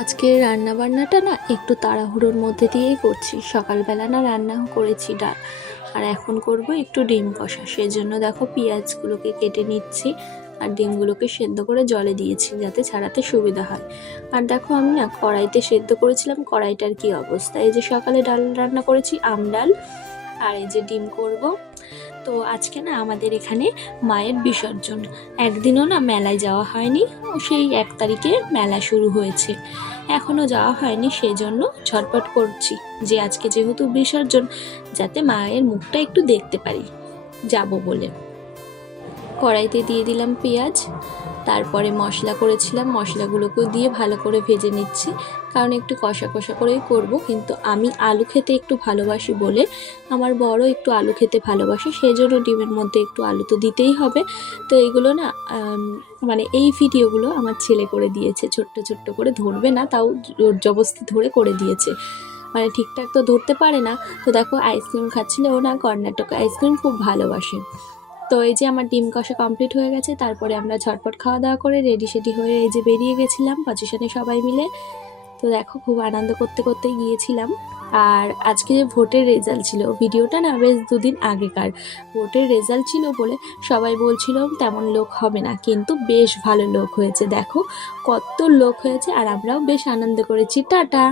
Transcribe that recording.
আজকে রান্না বান্নাটা না একটু তাড়াহুড়োর মধ্যে দিয়েই করছি। সকালবেলা না রান্না করেছি ডাল, আর এখন করব একটু ডিম কষা। সেজন্য দেখো পেঁয়াজগুলোকে কেটে নিচ্ছি আর ডিমগুলোকে সেদ্ধ করে জলে দিয়েছি যাতে ছাড়াতে সুবিধা হয়। আর দেখো আমি না কড়াইতে সেদ্ধ করেছিলাম, কড়াইটার কি অবস্থা। এই যে সকালে ডাল রান্না করেছি, আম ডাল, আর এই যে ডিম করব। তো আজকে না আমাদের এখানে মায়ের বিসর্জন, একদিনও না মেলায় যাওয়া হয়নি। সেই 1 তারিখে মেলা শুরু হয়েছে, এখনও যাওয়া হয়নি। সেজন্য ঝটপট করছি যে আজকে যেহেতু বিসর্জন, যাতে মায়ের মুখটা একটু দেখতে পারি যাব বলে। কড়াইতে দিয়ে দিলাম পেঁয়াজ, তারপরে মশলা করেছিলাম, মশলাগুলোকেও দিয়ে ভালো করে ভেজে নিচ্ছি, কারণ একটু কষা কষা করেই করব। কিন্তু আমি আলু খেতে একটু ভালোবাসি বলে, আমার বড় একটু আলু খেতে ভালোবাসে, সেই জন্য ডিমের মধ্যে একটু আলু তো দিতেই হবে। তো এইগুলো না মানে এই ভিডিওগুলো আমার ছেলে করে দিয়েছে, ছোট্ট ছোট্ট করে, ধরবে না, তাও জোর জবরদস্তি ধরে করে দিয়েছে। মানে ঠিকঠাক তো ধরতে পারে না। তো দেখো আইসক্রিম খাচ্ছিল, ও না কর্ণাটক আইসক্রিম খুব ভালোবাসে। তো এই যে আমার ডিম কষা কমপ্লিট হয়ে গেছে, তারপরে আমরা ঝটপট খাওয়া দাওয়া করে রেডি সেডি হয়ে এই যে বেরিয়ে গেছিলাম পজিশনে সবাই মিলে। তো দেখো খুব আনন্দ করতে করতেই গিয়েছিলাম। আর আজকে যে ভোটের রেজাল্ট ছিল, ভিডিওটা না বেশ 2 দিন আগেকার। ভোটের রেজাল্ট ছিল বলে সবাই বলছিল তেমন লোক হবে না, কিন্তু বেশ ভালো লোক হয়েছে। দেখো কত লোক হয়েছে, আর আমরাও বেশ আনন্দ করেছি। টাটা।